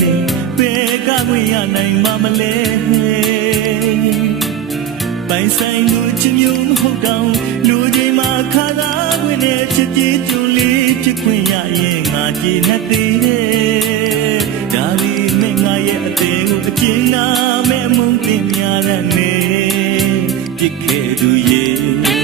လေဘယ်ကခွင့်ရနိုင်မှမလဲပိုင်ဆိုင်လူချစ်မျိုးမဟုတ်တော့လူချင်းမှာခါသာခွင့်နဲ့ချစ်ကြည်တူလေးချစ်ခွင့်ရရင်ငါကြည်နဲ့သေးတယ်ဒါလီမဲ့ငါရဲ့အသေးကိုအကျဉ်းနာမဲ့မုန်းတင်များရနေပြစ်ခဲ့သူရဲ့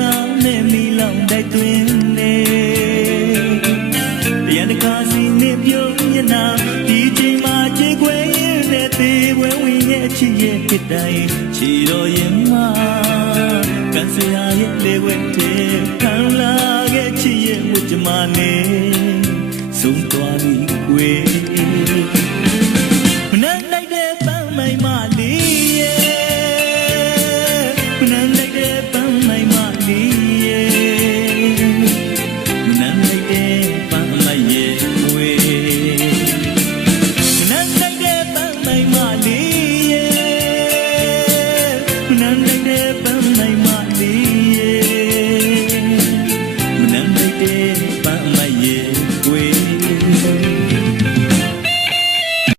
နာနဲ့မီလောင်တိုက်တွင်နေရန်တကားစီနဲ့ပြုံးညနာဒီချိန်မှာချေခွဲရင်နဲ့သေးဝဲဝင်ရဲ့ချစ်ရဲ့ဖြစ်တိုင်းချီတော်ရင်မှာကန်စရာရဲ့လေဝဲတဲ့ခံလာခဲ့ချစ်ရဲ့ဝတ်ကြမှာနေဆုံးသွားပြီကွယ်